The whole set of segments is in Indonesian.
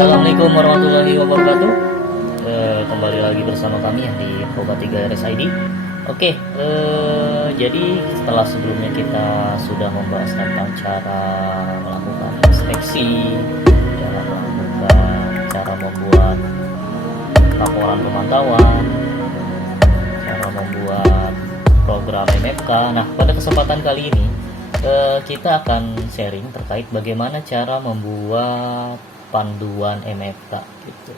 Assalamualaikum warahmatullahi wabarakatuh. Kembali lagi bersama kami yang di Proba 3 RSID. Oke, jadi setelah sebelumnya kita sudah membahas tentang cara melakukan inspeksi, cara melakukan cara membuat laporan pemantauan, cara membuat program MFK. Nah, pada kesempatan kali ini kita akan sharing terkait bagaimana cara membuat panduan MFK gitu.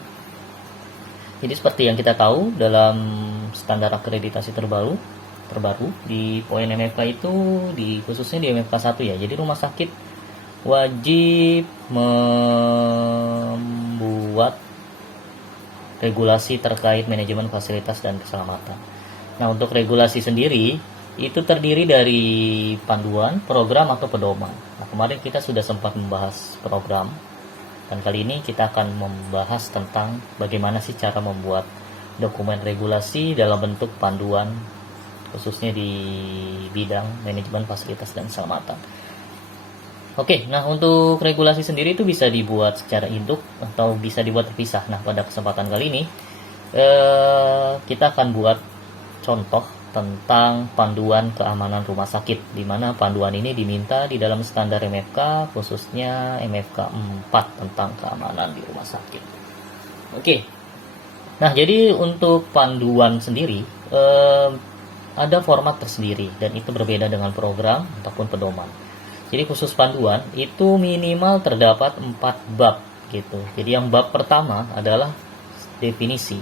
Jadi seperti yang kita tahu dalam standar akreditasi terbaru di poin MFK itu khususnya di MFK 1 ya. Jadi rumah sakit wajib membuat regulasi terkait manajemen fasilitas dan keselamatan. Nah, untuk regulasi sendiri itu terdiri dari panduan, program atau pedoman. Nah, kemarin kita sudah sempat membahas program, dan kali ini kita akan membahas tentang bagaimana sih cara membuat dokumen regulasi dalam bentuk panduan, khususnya di bidang manajemen fasilitas dan keselamatan. Oke, nah untuk regulasi sendiri itu bisa dibuat secara induk atau bisa dibuat terpisah. Nah, pada kesempatan kali ini kita akan buat contoh tentang panduan keamanan rumah sakit, di mana panduan ini diminta di dalam standar MFK, khususnya MFK 4 tentang keamanan di rumah sakit. Oke, nah jadi untuk panduan sendiri ada format tersendiri dan itu berbeda dengan program ataupun pedoman. Jadi khusus panduan itu minimal terdapat 4 bab gitu. Jadi yang bab pertama adalah definisi.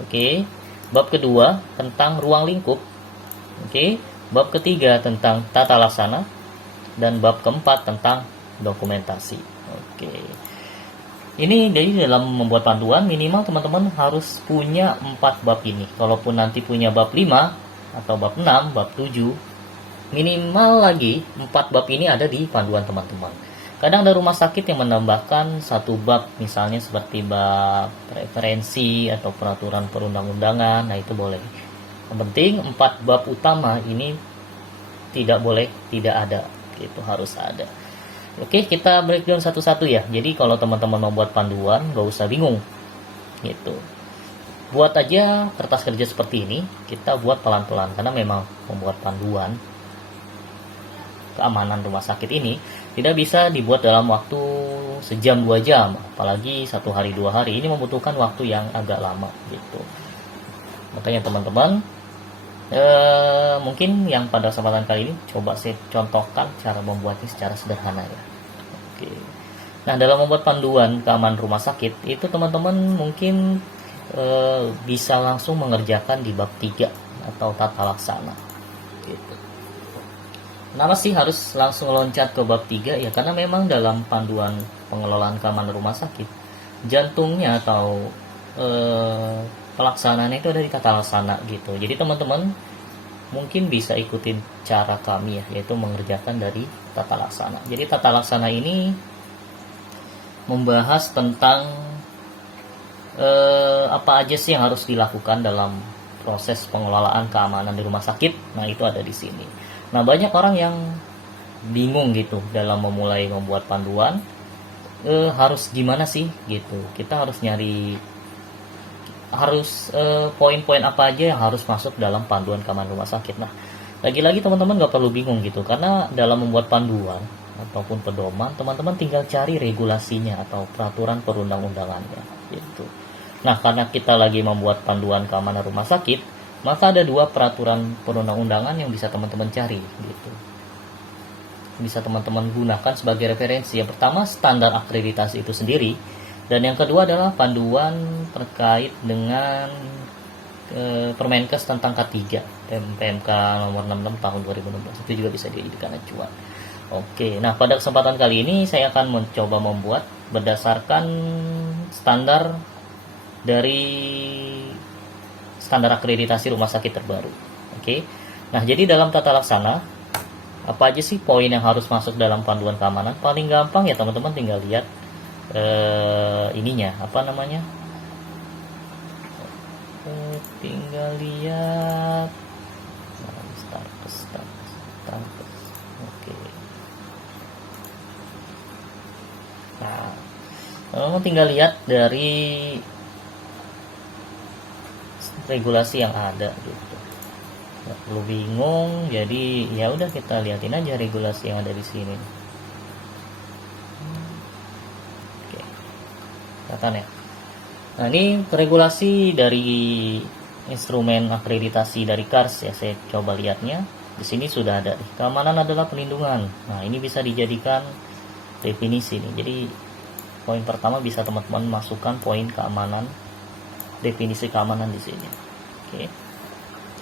Oke. Bab kedua tentang ruang lingkup. Oke. Bab ketiga tentang tata laksana dan bab keempat tentang dokumentasi. Oke. Ini jadi dalam membuat panduan minimal teman-teman harus punya 4 bab ini. Kalaupun nanti punya bab 5 atau bab 6, bab 7, minimal lagi 4 bab ini ada di panduan teman-teman. Kadang ada rumah sakit yang menambahkan 1 bab, misalnya seperti bab referensi atau peraturan perundang-undangan. Nah, itu boleh. Yang penting 4 bab utama ini tidak boleh tidak ada, gitu, harus ada. Oke, kita breakdown satu-satu ya. Jadi kalau teman-teman membuat panduan, gak usah bingung, gitu. Buat aja kertas kerja seperti ini, kita buat pelan-pelan karena memang membuat panduan keamanan rumah sakit ini tidak bisa dibuat dalam waktu sejam 2 jam, apalagi 1 hari 2 hari. Ini membutuhkan waktu yang agak lama gitu. Makanya teman-teman mungkin yang pada kesempatan kali ini coba saya contohkan cara membuatnya secara sederhana ya. Oke. Nah, dalam membuat panduan keamanan rumah sakit itu teman-teman mungkin bisa langsung mengerjakan di bab 3 atau tata laksana gitu. Kenapa sih harus langsung loncat ke bab 3? Ya karena memang dalam panduan pengelolaan keamanan rumah sakit, jantungnya atau pelaksanaannya itu ada di tata laksana gitu. Jadi teman-teman mungkin bisa ikutin cara kami ya, yaitu mengerjakan dari tata laksana. Jadi tata laksana ini membahas tentang apa aja sih yang harus dilakukan dalam proses pengelolaan keamanan di rumah sakit. Nah, itu ada di sini. Nah, banyak orang yang bingung gitu dalam memulai membuat panduan, harus gimana sih gitu. Kita harus nyari poin-poin apa aja yang harus masuk dalam panduan keamanan rumah sakit. Nah, lagi-lagi teman-teman gak perlu bingung gitu, karena dalam membuat panduan ataupun pedoman, teman-teman tinggal cari regulasinya atau peraturan perundang-undangannya gitu. Nah, karena kita lagi membuat panduan keamanan rumah sakit, maka ada 2 peraturan perundang-undangan yang bisa teman-teman cari gitu. Bisa teman-teman gunakan sebagai referensi. Yang pertama standar akreditasi itu sendiri, dan yang kedua adalah panduan terkait dengan Permenkes tentang K3 PMK nomor 66 tahun 2016. Itu juga bisa dijadikan acuan. Oke, nah pada kesempatan kali ini saya akan mencoba membuat berdasarkan standar dari standar akreditasi rumah sakit terbaru. Oke. Nah, jadi dalam tata laksana apa aja sih poin yang harus masuk dalam panduan keamanan? Paling gampang ya teman-teman tinggal lihat ininya, apa namanya? Tinggal lihat start. Oke. Nah, Teman-teman tinggal lihat dari regulasi yang ada gitu. Nggak perlu bingung, jadi ya udah kita liatin aja regulasi yang ada di sini. Oke, kelihatan ya. Nah, ini regulasi dari instrumen akreditasi dari KARS ya, saya coba lihatnya. Di sini sudah ada. Keamanan adalah pelindungan. Nah, ini bisa dijadikan definisi nih. Jadi poin pertama bisa teman-teman masukkan poin keamanan, definisi keamanan di sini. Oke.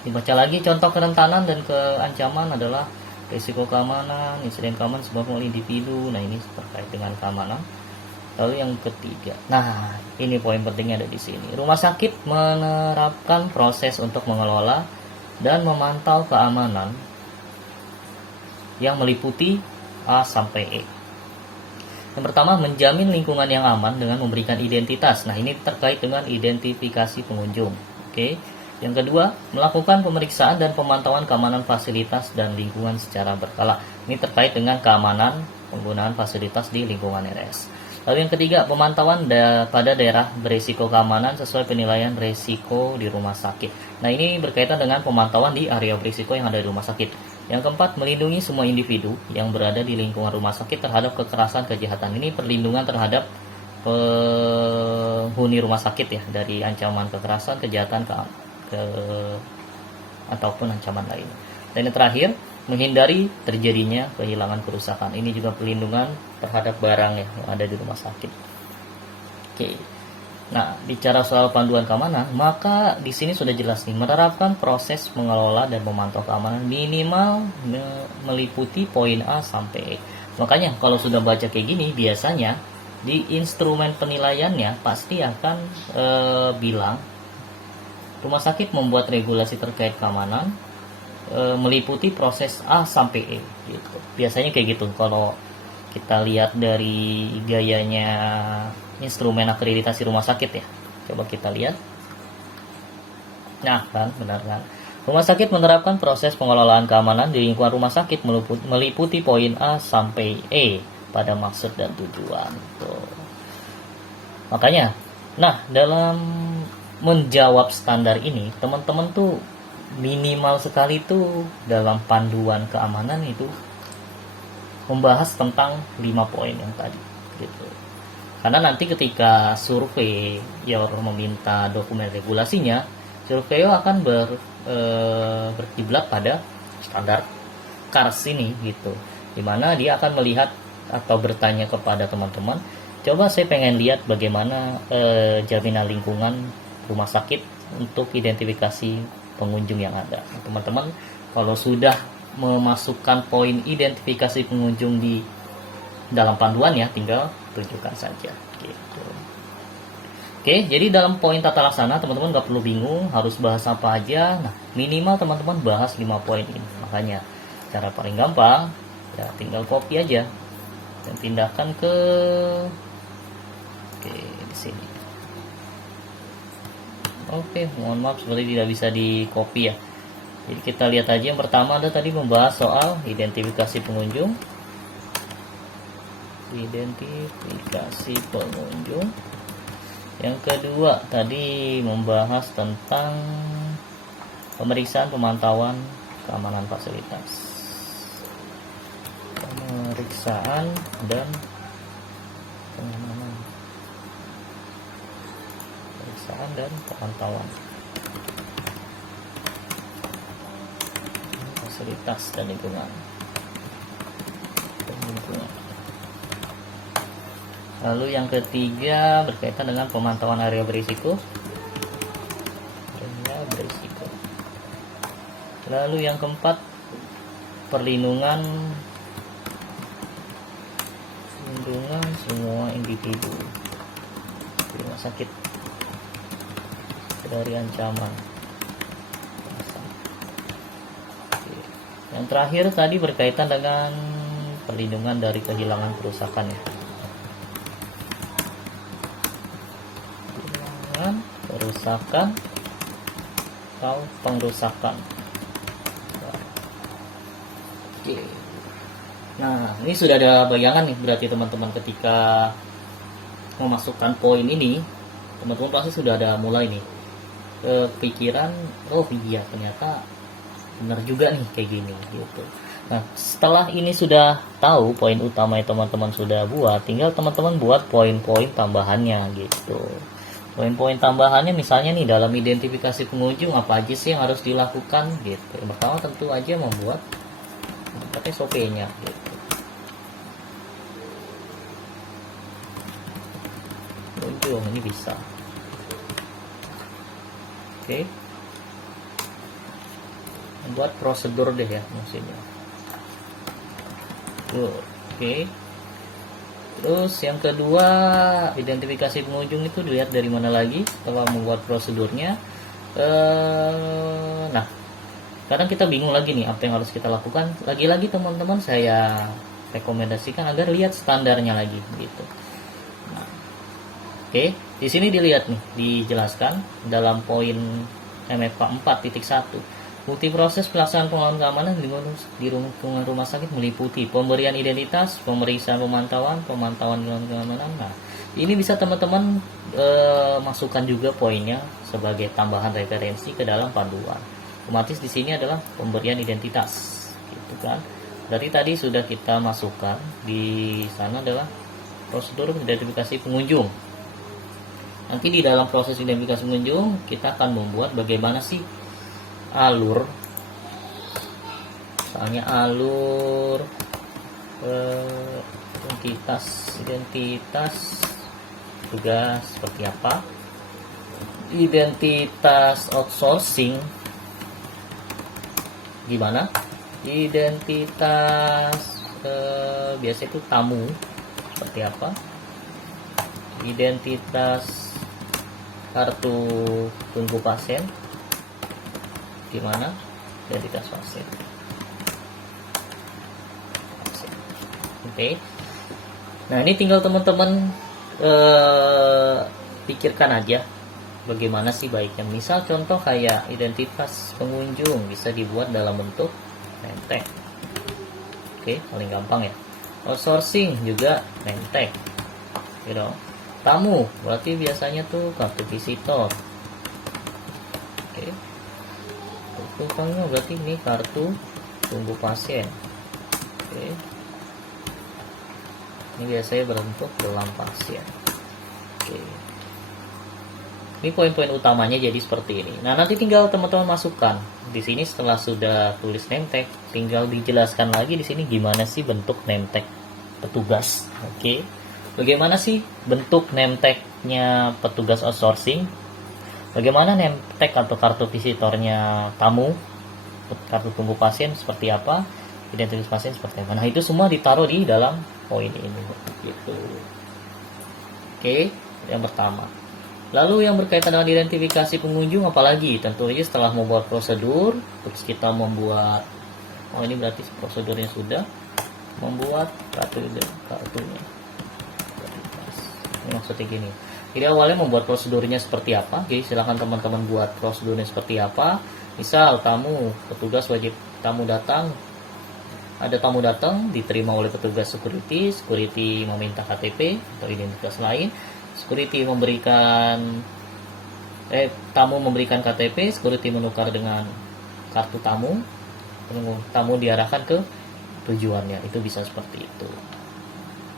Dibaca lagi, contoh kerentanan dan keancaman adalah risiko keamanan, insiden keamanan sebuah individu. Nah, ini terkait dengan keamanan. Lalu yang ketiga, nah ini poin pentingnya ada di sini. Rumah sakit menerapkan proses untuk mengelola dan memantau keamanan yang meliputi A sampai E. Yang pertama, menjamin lingkungan yang aman dengan memberikan identitas. Nah, ini terkait dengan identifikasi pengunjung. Oke. Yang kedua, melakukan pemeriksaan dan pemantauan keamanan fasilitas dan lingkungan secara berkala. Ini terkait dengan keamanan penggunaan fasilitas di lingkungan RS. Lalu yang ketiga, pemantauan pada daerah berisiko keamanan sesuai penilaian risiko di rumah sakit. Nah, ini berkaitan dengan pemantauan di area berisiko yang ada di rumah sakit. Yang keempat, melindungi semua individu yang berada di lingkungan rumah sakit terhadap kekerasan kejahatan. Ini perlindungan terhadap penghuni rumah sakit ya, dari ancaman kekerasan kejahatan ataupun ancaman lain. Dan yang terakhir, menghindari terjadinya kehilangan kerusakan. Ini juga perlindungan terhadap barang ya, yang ada di rumah sakit. Oke. Nah, bicara soal panduan keamanan, maka di sini sudah jelas nih, menerapkan proses mengelola dan memantau keamanan minimal meliputi poin A sampai E. Makanya kalau sudah baca kayak gini, biasanya di instrumen penilaiannya pasti akan bilang rumah sakit membuat regulasi terkait keamanan meliputi proses A sampai E gitu. Biasanya kayak gitu kalau kita lihat dari gayanya instrumen akreditasi rumah sakit ya. Coba kita lihat. Nah, kan benar kan. Rumah sakit menerapkan proses pengelolaan keamanan di lingkungan rumah sakit meliputi poin A sampai E pada maksud dan tujuan. Tuh. Makanya, nah dalam menjawab standar ini, teman-teman tuh minimal sekali tuh dalam panduan keamanan itu membahas tentang 5 poin yang tadi gitu. Karena nanti ketika survei yang meminta dokumen regulasinya, survei akan berkiblat pada standar KARS ini gitu. Dimana dia akan melihat atau bertanya kepada teman-teman, coba saya pengen lihat bagaimana jaminan lingkungan rumah sakit untuk identifikasi pengunjung yang ada. Teman-teman kalau sudah memasukkan poin identifikasi pengunjung di dalam panduan ya, tinggal tunjukkan saja gitu. Oke, jadi dalam poin tata laksana teman-teman nggak perlu bingung harus bahas apa aja. Nah, minimal teman-teman bahas 5 poin ini. Makanya cara paling gampang ya tinggal copy aja dan pindahkan ke di sini. Oke, mohon maaf seperti tidak bisa di copy ya. Jadi kita lihat aja yang pertama ada tadi membahas soal identifikasi pengunjung. Identifikasi pengunjung. Yang kedua tadi membahas tentang pemeriksaan pemantauan keamanan fasilitas. Pemeriksaan dan pengamanan. Pemeriksaan dan pemantauan fasilitas dan lingkungan. Lalu yang ketiga berkaitan dengan pemantauan area berisiko. Lalu yang keempat perlindungan semua individu di rumah sakit dari ancaman. Yang terakhir tadi berkaitan dengan perlindungan dari kehilangan kerusakan ya. Kerusakan atau pengrusakan. Oke. Nah, ini sudah ada bayangan nih berarti teman-teman ketika memasukkan poin ini, teman-teman pasti sudah ada mulai nih kepikiran, oh iya ternyata benar juga nih kayak gini gitu. Nah, setelah ini sudah tahu poin utama yang teman-teman sudah buat, tinggal teman-teman buat poin-poin tambahannya gitu. Poin-poin tambahannya misalnya nih, dalam identifikasi pengunjung apa aja sih yang harus dilakukan gitu. Yang pertama tentu aja membuat SOP-nya gitu. Pengunjung ini bisa. Oke. Membuat prosedur deh ya maksudnya. Oke. Terus yang kedua, identifikasi pengunjung itu dilihat dari mana lagi setelah membuat prosedurnya. Nah, kadang kita bingung lagi nih apa yang harus kita lakukan. Lagi-lagi teman-teman saya rekomendasikan agar lihat standarnya lagi gitu. Nah, oke, di sini dilihat nih, dijelaskan dalam poin MFK 4.1. Multiproses pelaksanaan pengelolaan keamanan di lingkungan rumah sakit meliputi pemberian identitas, pemeriksaan pemantauan keamanan. Nah, ini bisa teman-teman masukkan juga poinnya sebagai tambahan referensi ke dalam panduan. Otomatis di sini adalah pemberian identitas, gitu kan? Berarti tadi sudah kita masukkan di sana adalah prosedur identifikasi pengunjung. Nanti di dalam proses identifikasi pengunjung kita akan membuat bagaimana sih alur, misalnya alur identitas juga seperti apa, identitas outsourcing gimana, identitas biasa itu tamu seperti apa, identitas kartu tunggu pasien gimana, identitas pasien. Oke. Nah, ini tinggal teman-teman pikirkan aja bagaimana sih baiknya. Misal contoh kayak identitas pengunjung bisa dibuat dalam bentuk name tag. Oke, paling gampang ya. Outsourcing juga name tag. Gitu. Tamu berarti biasanya tuh kartu visitor. Oke. Tukangnya berarti ini kartu tunggu pasien. Oke. Ini biasanya berbentuk gelang pasien. Oke. Ini poin-poin utamanya jadi seperti ini. Nah, nanti tinggal teman-teman masukkan di sini setelah sudah tulis name tag, tinggal dijelaskan lagi di sini gimana sih bentuk name tag petugas. Oke. Bagaimana sih bentuk name tag-nya petugas outsourcing? Bagaimana name tag atau kartu visitornya tamu, kartu tunggu pasien seperti apa, identitas pasien seperti apa. Nah, itu semua ditaruh di dalam poin ini gitu. Oke, yang pertama. Lalu yang berkaitan dengan identifikasi pengunjung apalagi? Tentu saja setelah membuat prosedur, terus kita membuat, oh ini berarti prosedurnya sudah membuat kartunya. Ini maksudnya gini. Jadi awalnya membuat prosedurnya seperti apa? Jadi silahkan teman-teman buat prosedurnya seperti apa. Misal petugas wajib tamu datang, ada tamu datang diterima oleh petugas security meminta KTP atau identitas lain, tamu memberikan KTP, security menukar dengan kartu tamu diarahkan ke tujuannya. Itu bisa seperti itu.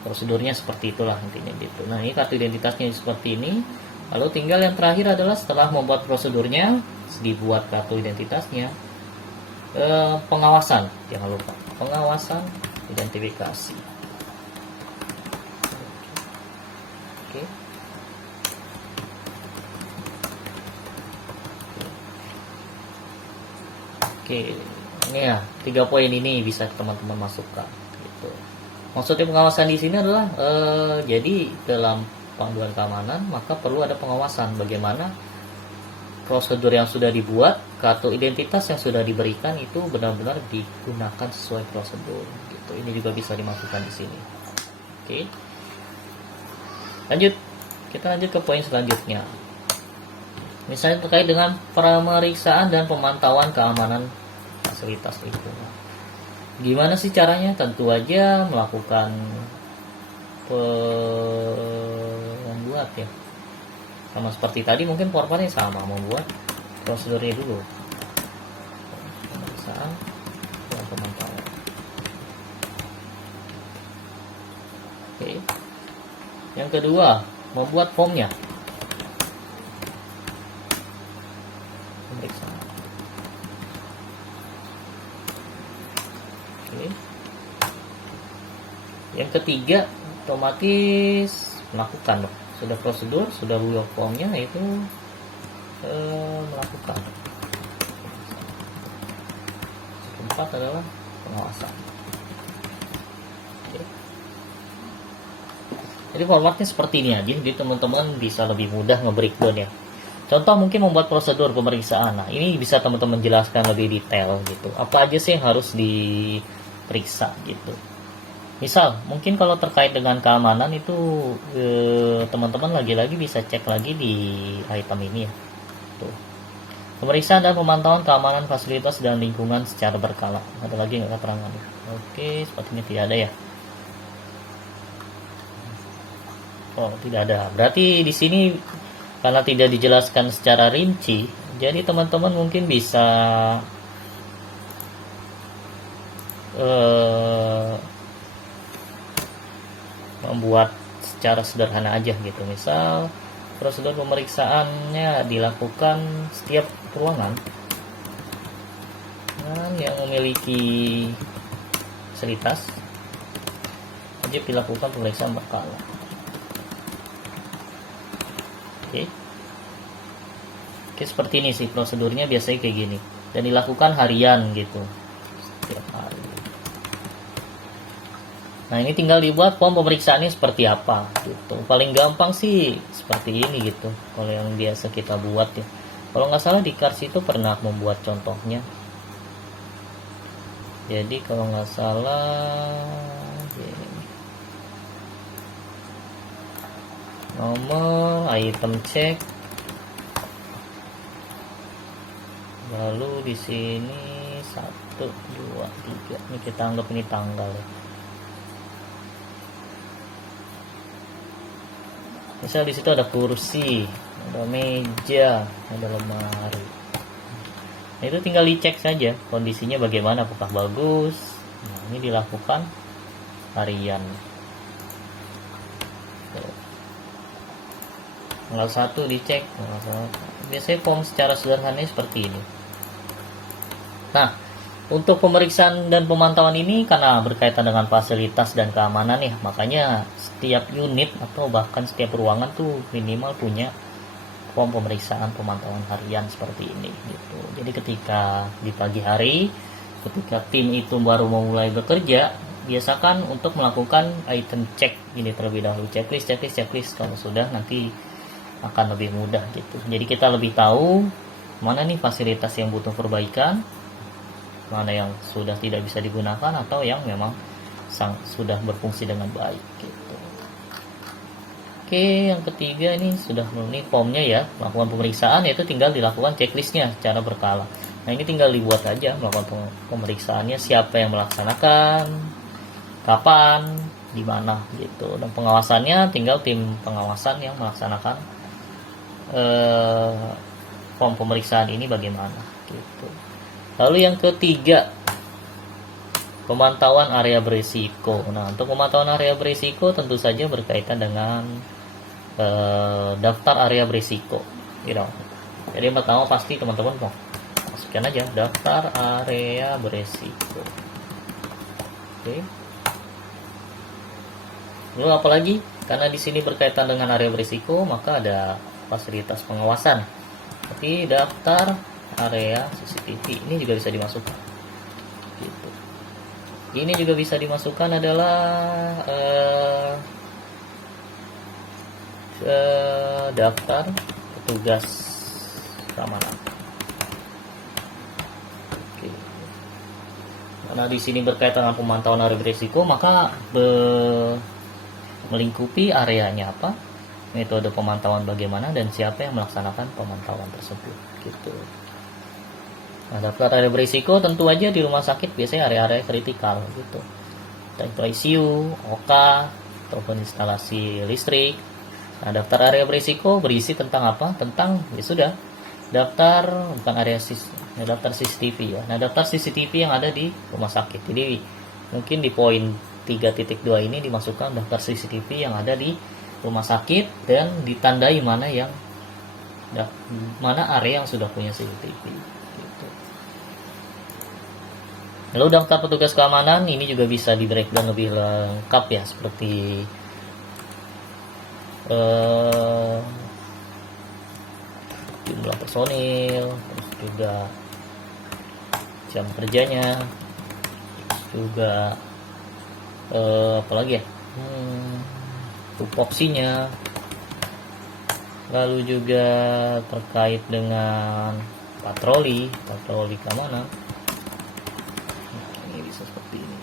Prosedurnya seperti itulah intinya gitu. Nah, ini kartu identitasnya seperti ini. Lalu tinggal yang terakhir adalah setelah membuat prosedurnya, dibuat kartu identitasnya, pengawasan, jangan lupa pengawasan identifikasi. Oke. Oke, ini ya 3 poin ini bisa teman-teman masukkan. Gitu. Maksudnya pengawasan di sini adalah jadi dalam panduan keamanan maka perlu ada pengawasan bagaimana prosedur yang sudah dibuat, kartu identitas yang sudah diberikan itu benar-benar digunakan sesuai prosedur gitu. Ini juga bisa dimasukkan di sini. Oke. Kita lanjut ke poin selanjutnya. Misalnya terkait dengan pemeriksaan dan pemantauan keamanan fasilitas lingkungan. Gimana sih caranya? Tentu aja melakukan buat ya. Sama seperti tadi mungkin formatnya sama, membuat prosedurnya dulu. Pemeriksaan dan pemantauan. Oke. Yang kedua, membuat formnya. Pemeriksaan. Oke. Yang ketiga, otomatis melakukan dong. Sudah prosedur, sudah buat formnya, itu melakukan. Keempat adalah pengawasan. Oke. Jadi formatnya seperti ini aja, jadi teman-teman bisa lebih mudah nge-breakdown ya. Contoh mungkin membuat prosedur pemeriksaan. Nah, ini bisa teman-teman jelaskan lebih detail gitu. Apa aja sih yang harus diperiksa gitu. Misal, mungkin kalau terkait dengan keamanan itu teman-teman lagi-lagi bisa cek lagi di item ini ya. Tuh. Pemeriksaan dan pemantauan keamanan fasilitas dan lingkungan secara berkala. Ada lagi nggak keterangan? Oke, sepertinya tidak ada ya. Oh, tidak ada. Berarti di sini karena tidak dijelaskan secara rinci, jadi teman-teman mungkin bisa membuat secara sederhana aja gitu. Misal prosedur pemeriksaannya dilakukan setiap ruangan yang memiliki fasilitas wajib dilakukan pemeriksaan berkala. Oke, seperti ini sih prosedurnya, biasanya kayak gini, dan dilakukan harian gitu, setiap hari. Nah, ini tinggal dibuat form pemeriksaannya seperti apa gitu. Paling gampang sih seperti ini gitu, kalau yang biasa kita buat ya. Kalau nggak salah di Kars itu pernah membuat contohnya. Jadi kalau nggak salah nomor item cek, lalu di sini 1, 2, 3, ini kita anggap ini tanggal ya. Misal di situ ada kursi, ada meja, ada lemari. Nah, itu tinggal dicek saja kondisinya bagaimana, apakah bagus. Nah, ini dilakukan harian. Tanggal 1 dicek. Biasanya form secara sederhana seperti ini. Nah, untuk pemeriksaan dan pemantauan ini karena berkaitan dengan fasilitas dan keamanan ya, makanya setiap unit atau bahkan setiap ruangan tuh minimal punya form pemeriksaan pemantauan harian seperti ini gitu. Jadi ketika di pagi hari, ketika tim itu baru memulai bekerja, biasakan untuk melakukan item cek ini terlebih dahulu, checklist. Kalau sudah nanti akan lebih mudah gitu. Jadi kita lebih tahu mana nih fasilitas yang butuh perbaikan, mana yang sudah tidak bisa digunakan, atau yang memang sudah berfungsi dengan baik gitu. Oke, yang ketiga ini sudah memenuhi formnya ya, melakukan pemeriksaan, yaitu tinggal dilakukan checklistnya secara berkala. Nah, ini tinggal dibuat aja melakukan pemeriksaannya, siapa yang melaksanakan, kapan, di mana gitu. Dan pengawasannya tinggal tim pengawasan yang melaksanakan form pemeriksaan ini bagaimana gitu. Lalu yang ketiga, pemantauan area berisiko. Nah, untuk pemantauan area berisiko tentu saja berkaitan dengan daftar area berisiko. Gitu. Jadi yang pertama pasti teman-teman mau masukkan aja daftar area berisiko. Oke. Lalu apalagi? Karena di sini berkaitan dengan area berisiko, maka ada fasilitas pengawasan. Tapi daftar area CCTV ini juga bisa dimasukkan. Gitu. Ini juga bisa dimasukkan adalah daftar petugas keamanan. Oke. Karena di sini berkaitan dengan pemantauan area berisiko, maka melingkupi areanya apa, metode pemantauan bagaimana, dan siapa yang melaksanakan pemantauan tersebut gitu. Nah, daftar area berisiko tentu aja di rumah sakit biasanya area-area kritikal gitu, entah itu ICU, OK, ataupun instalasi listrik, Nah, daftar area berisiko berisi tentang apa? Tentang, ya sudah, daftar, bukan area daftar CCTV ya. Nah, daftar CCTV yang ada di rumah sakit. Jadi mungkin di poin 3.2 ini dimasukkan daftar CCTV yang ada di rumah sakit dan ditandai mana area yang sudah punya CCTV. Gitu. Lalu daftar petugas keamanan ini juga bisa di breakdown lebih lengkap ya, seperti jumlah personil, terus juga jam kerjanya, terus juga apalagi ya, tupoksinya, lalu juga terkait dengan patroli keamanan. Ini bisa seperti ini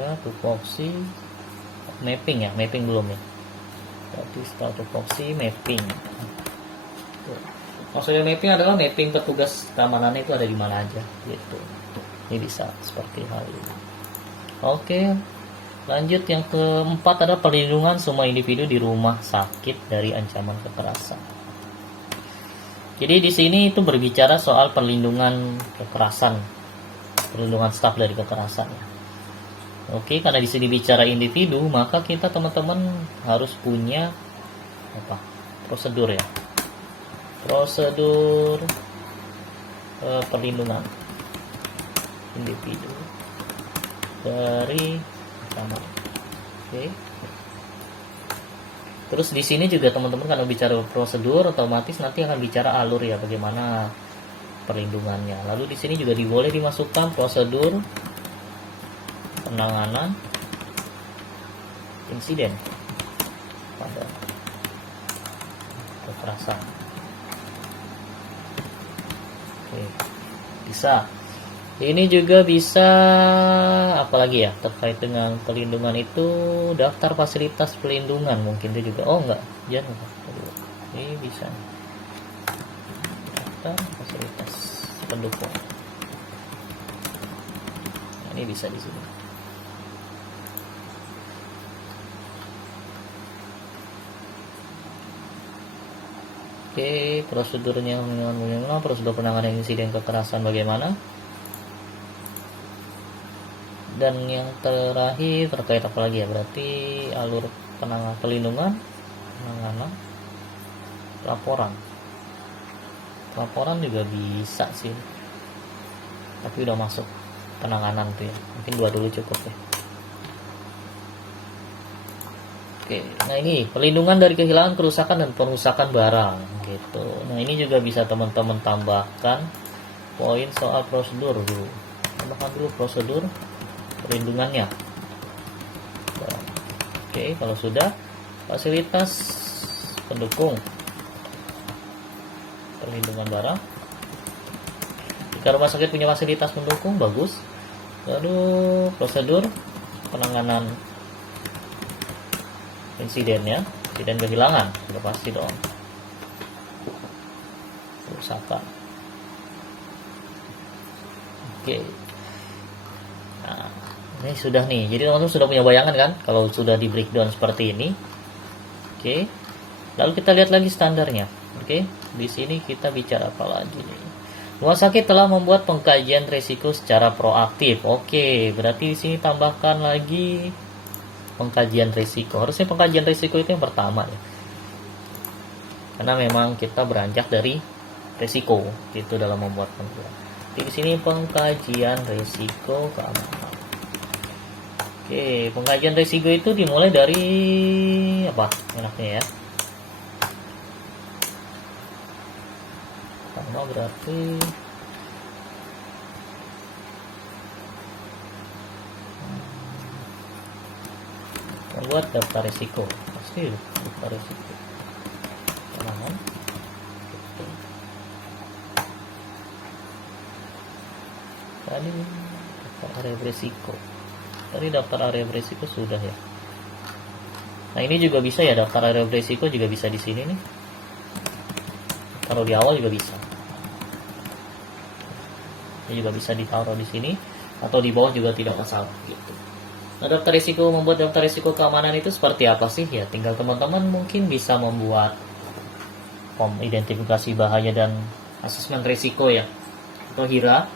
ya, tupoksi, mapping belum ya, berarti setelah tupoksi mapping. Maksudnya mapping adalah mapping petugas keamanannya itu ada di mana aja gitu. Ini bisa seperti hal ini. Oke, lanjut yang keempat adalah perlindungan semua individu di rumah sakit dari ancaman kekerasan. Jadi di sini itu berbicara soal perlindungan kekerasan, perlindungan staf dari kekerasan. Oke, karena di sini bicara individu, maka kita teman-teman harus punya prosedur ya, prosedur perlindungan individu dari ancaman. Oke. Terus di sini juga teman-teman kalau bicara prosedur, otomatis nanti akan bicara alur ya, bagaimana perlindungannya. Lalu di sini juga boleh dimasukkan prosedur penanganan insiden pada kekerasan. Oke, bisa. Ini juga bisa apalagi ya terkait dengan perlindungan itu, daftar fasilitas pelindungan mungkin itu juga. Oh enggak, jangan. Ini bisa. Daftar fasilitas pendukung. Nah, ini bisa di sini. Oke, prosedurnya bagaimana? Prosedur penanganan insiden kekerasan bagaimana? Dan yang terakhir terkait apa lagi ya? Berarti alur penanganan pelindungan, penanganan, laporan juga bisa sih. Tapi udah masuk penanganan tuh ya. Mungkin 2 dulu cukup ya. Oke, nah ini perlindungan dari kehilangan, kerusakan dan perusakan barang gitu. Nah ini juga bisa teman-teman tambahkan poin soal prosedur dulu. Tambahkan dulu prosedur perlindungannya. Oke, kalau sudah, fasilitas pendukung perlindungan barang. Jika rumah sakit punya fasilitas pendukung, bagus. Lalu prosedur penanganan insidennya, insiden kehilangan, sudah pasti dong. Kerusakan. Oke. Nah, ini sudah nih. Jadi teman-teman sudah punya bayangan kan kalau sudah di breakdown seperti ini. Oke. Lalu kita lihat lagi standarnya. Oke. Di sini kita bicara apa lagi nih? Rumah sakit telah membuat pengkajian risiko secara proaktif. Oke, berarti di sini tambahkan lagi pengkajian risiko. Harusnya pengkajian risiko itu yang pertama ya. Karena memang kita beranjak dari risiko itu dalam membuat pengkajian. Di sini pengkajian risiko keamanan. Oke, pengkajian risiko itu dimulai dari apa? Enaknya ya. Pertama berarti membuat daftar risiko. Pasti daftar risiko. Penanganan. Tadi daftar area berisiko. Tadi daftar area berisiko sudah ya. Nah ini juga bisa ya, daftar area berisiko juga bisa di sini nih. Taruh di awal juga bisa. Ini juga bisa ditaruh di sini atau di bawah juga tidak masalah gitu. Nah, membuat daftar risiko keamanan itu seperti apa sih? Ya, tinggal teman-teman mungkin bisa membuat form identifikasi bahaya dan asesmen risiko ya, atau HIRA.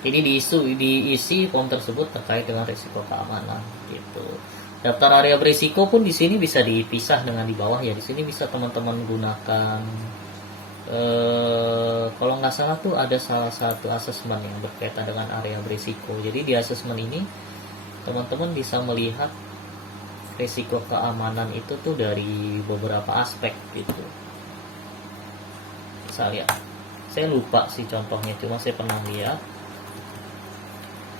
Ini diisi form tersebut terkait dengan risiko keamanan gitu. Daftar area berisiko pun di sini bisa dipisah dengan di bawah ya. Di sini bisa teman-teman gunakan kalau nggak salah tuh ada salah satu asesmen yang berkaitan dengan area berisiko. Jadi di asesmen ini teman-teman bisa melihat risiko keamanan itu tuh dari beberapa aspek gitu. Saya lupa sih contohnya, cuma saya pernah lihat,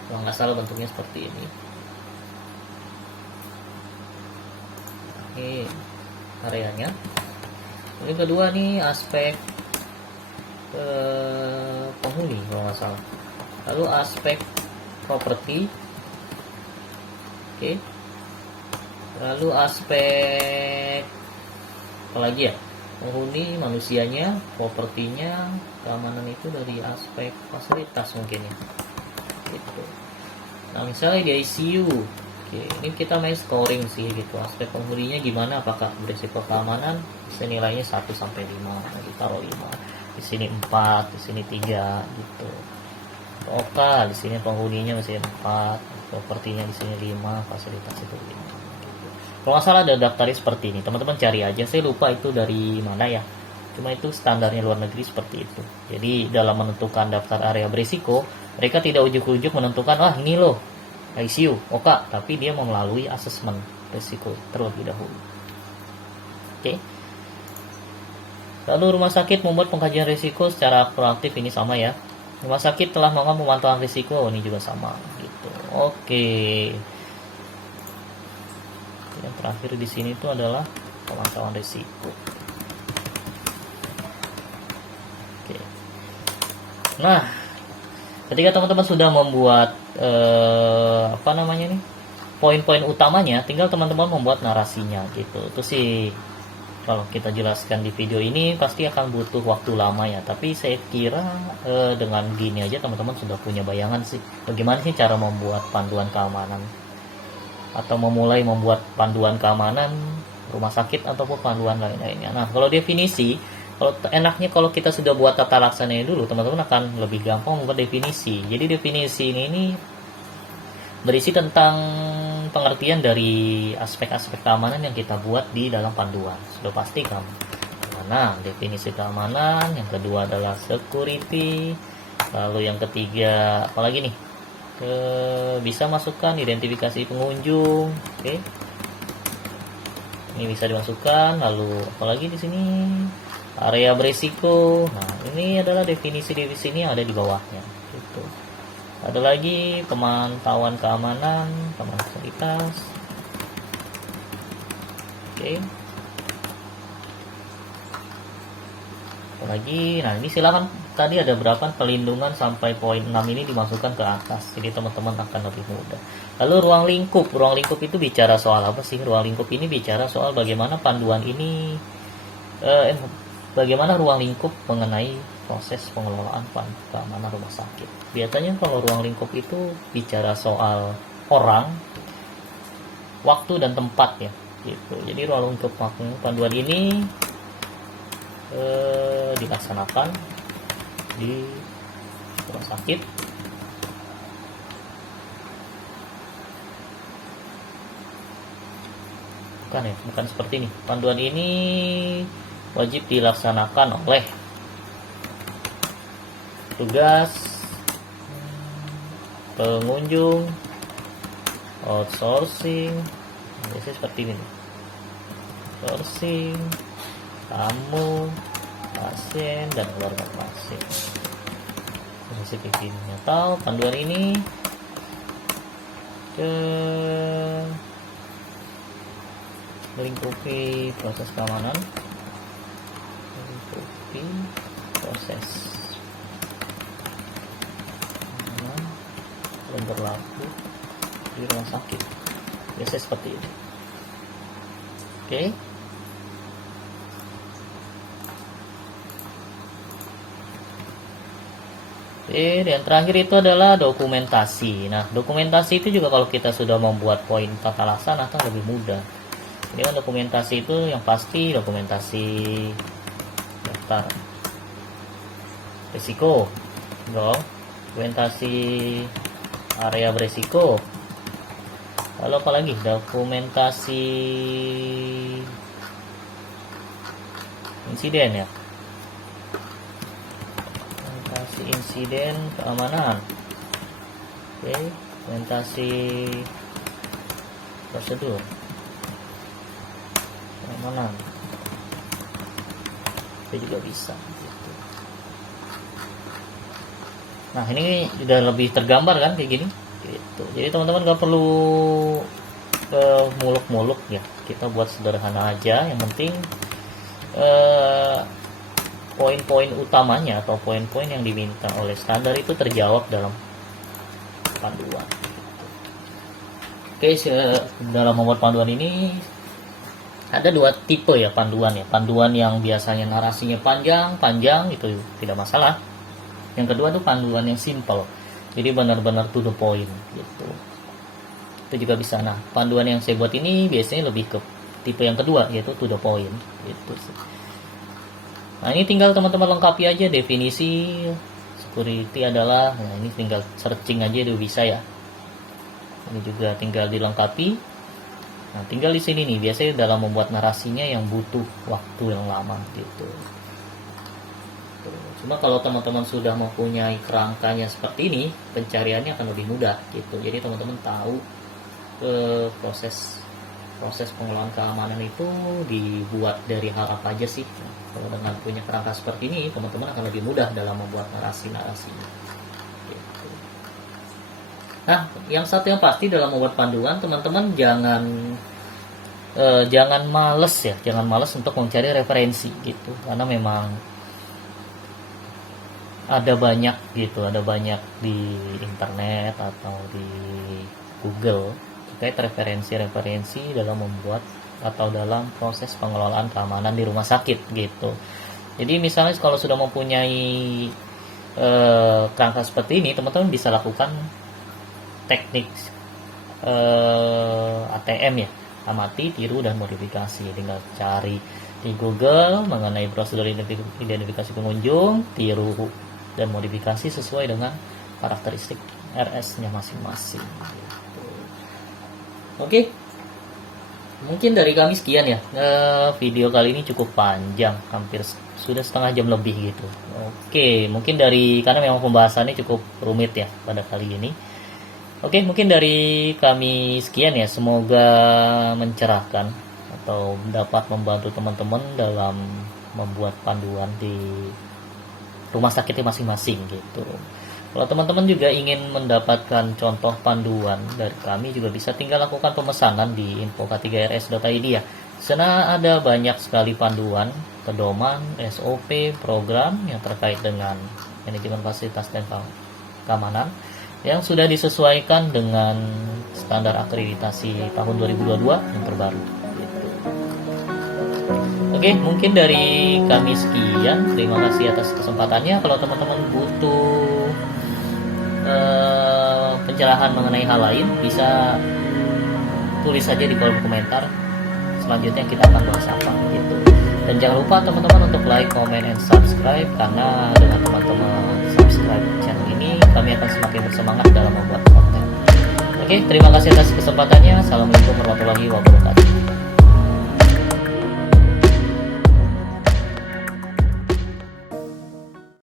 kalau nggak salah bentuknya seperti ini. Ini areanya. Ini kedua nih aspek penghuni kalau nggak salah. Lalu aspek properti. Oke. Lalu aspek apa lagi ya? Penghuni, manusianya, propertinya, keamanan itu dari aspek fasilitas mungkin ya. Gitu. Nah, misalnya di ICU. Oke, ini kita main scoring sih gitu. Aspek penghuninya gimana? Apakah berisiko keamanan? Bisa nilainya 1 sampai 5. Nah, ditaruh 5. Di sini 4, di sini 3 gitu. Oke, di sini penghuninya masih 4, propertinya di sini 5, fasilitas itu 5. Gitu. Kalau nggak salah ada daftarnya seperti ini. Teman-teman cari aja. Saya lupa itu dari mana ya. Cuma itu standarnya luar negeri seperti itu. Jadi dalam menentukan daftar area berisiko, mereka tidak ujuk-ujuk menentukan, wah ini loh ICU, oke, tapi dia mau melalui asesmen risiko terlebih dahulu. Oke. Lalu rumah sakit membuat pengkajian risiko secara proaktif, ini sama ya. Rumah sakit telah melakukan pemantauan risiko, ini juga sama gitu. Oke. Yang terakhir di sini itu adalah pemantauan risiko. Oke. Nah, ketika teman-teman sudah membuat poin-poin utamanya, tinggal teman-teman membuat narasinya gitu. Itu sih kalau kita jelaskan di video ini pasti akan butuh waktu lama ya. Tapi saya kira dengan gini aja teman-teman sudah punya bayangan sih bagaimana sih cara membuat panduan keamanan atau memulai membuat panduan keamanan rumah sakit ataupun panduan lain-lainnya. Nah, kalau definisi, kalau enaknya kalau kita sudah buat tata laksananya dulu, teman-teman akan lebih gampang membuat definisi. Jadi definisi ini berisi tentang pengertian dari aspek-aspek keamanan yang kita buat di dalam panduan. Sudah pasti kan? Nah, definisi keamanan, yang kedua adalah security, lalu yang ketiga apalagi nih? Bisa masukkan identifikasi pengunjung, oke? Ini bisa dimasukkan, lalu apalagi di sini? Area berisiko. Nah, ini adalah definisi-definisi yang ada di bawahnya gitu. Ada lagi pemantauan keamanan, keamanan fasilitas. Oke. Apalagi, nah ini silakan, tadi ada berapa pelindungan sampai poin 6 ini dimasukkan ke atas. Jadi teman-teman akan lebih mudah. Lalu ruang lingkup. Ruang lingkup itu bicara soal apa sih? Ruang lingkup ini bicara soal bagaimana panduan ini bagaimana ruang lingkup mengenai proses pengelolaan keamanan rumah sakit. Biasanya kalau ruang lingkup itu bicara soal orang, waktu dan tempat ya, gitu. Jadi ruang lingkup panduan ini dilaksanakan di rumah sakit. Bukan seperti ini. Panduan ini wajib dilaksanakan oleh tugas pengunjung, outsourcing, biasanya seperti ini, outsourcing, tamu, pasien, dan keluarga pasien. Seperti ini. Atau panduan ini melingkupi proses keamanan, melingkupi proses yang berlaku di rumah sakit. Biasanya seperti itu. Oke. Oke, dan terakhir itu adalah dokumentasi. Nah, dokumentasi itu juga kalau kita sudah membuat poin tata laksana akan lebih mudah. Ini kan dokumentasi itu yang pasti dokumentasi daftar risiko, dong. Dokumentasi area beresiko. Lalu apa lagi? Dokumentasi insiden ya. Dokumentasi insiden keamanan. Oke, dokumentasi prosedur keamanan. Itu juga bisa gitu. Nah, ini udah lebih tergambar kan kayak gini gitu. Jadi teman-teman gak perlu muluk-muluk ya, kita buat sederhana aja. Yang penting poin-poin utamanya atau poin-poin yang diminta oleh standar itu terjawab dalam panduan. Oke, dalam membuat panduan ini ada dua tipe ya panduan ya. Panduan yang biasanya narasinya panjang itu tidak masalah. Yang kedua tuh panduan yang simple, jadi benar-benar to the point gitu. Itu juga bisa. Nah, panduan yang saya buat ini biasanya lebih ke tipe yang kedua, yaitu to the point gitu. Nah, ini tinggal teman-teman lengkapi aja definisi security adalah. Nah, ini tinggal searching aja udah bisa ya. Ini juga tinggal dilengkapi. Nah, tinggal di sini nih, biasanya dalam membuat narasinya yang butuh waktu yang lama gitu. Cuma kalau teman-teman sudah mempunyai kerangkanya seperti ini, pencariannya akan lebih mudah gitu. Jadi teman-teman tahu proses pengelolaan keamanan itu dibuat dari hal apa aja sih. Kalau dengan punya kerangka seperti ini, teman-teman akan lebih mudah dalam membuat narasi-narasi gitu. Nah, yang satu yang pasti dalam membuat panduan, teman-teman jangan males ya, jangan males untuk mencari referensi gitu, karena memang ada banyak di internet atau di Google terkait referensi dalam membuat atau dalam proses pengelolaan keamanan di rumah sakit gitu. Jadi misalnya kalau sudah mempunyai kerangka seperti ini, teman-teman bisa lakukan teknik ATM ya, amati, tiru, dan modifikasi. Tinggal cari di Google mengenai prosedur identifikasi pengunjung, tiru dan modifikasi sesuai dengan karakteristik RS-nya masing-masing. Oke, mungkin dari kami sekian ya. Video kali ini cukup panjang, hampir sudah setengah jam lebih gitu. Oke, mungkin karena memang pembahasannya cukup rumit ya pada kali ini. Oke, mungkin dari kami sekian ya. Semoga mencerahkan atau dapat membantu teman-teman dalam membuat panduan di rumah sakitnya masing-masing gitu. Kalau teman-teman juga ingin mendapatkan contoh panduan dari kami, juga bisa tinggal lakukan pemesanan di info-k3rs.id ya. Sana ada banyak sekali panduan, pedoman, SOP, program yang terkait dengan manajemen fasilitas dan keamanan yang sudah disesuaikan dengan standar akreditasi tahun 2022 yang terbaru. Oke, mungkin dari kami sekian. Terima kasih atas kesempatannya. Kalau teman-teman butuh pencerahan mengenai hal lain, bisa tulis saja di kolom komentar. Selanjutnya kita akan bahas apa gitu. Dan jangan lupa teman-teman untuk like, comment, and subscribe, karena dengan teman-teman subscribe channel ini, kami akan semakin bersemangat dalam membuat konten. Oke, terima kasih atas kesempatannya. Assalamualaikum warahmatullahi wabarakatuh.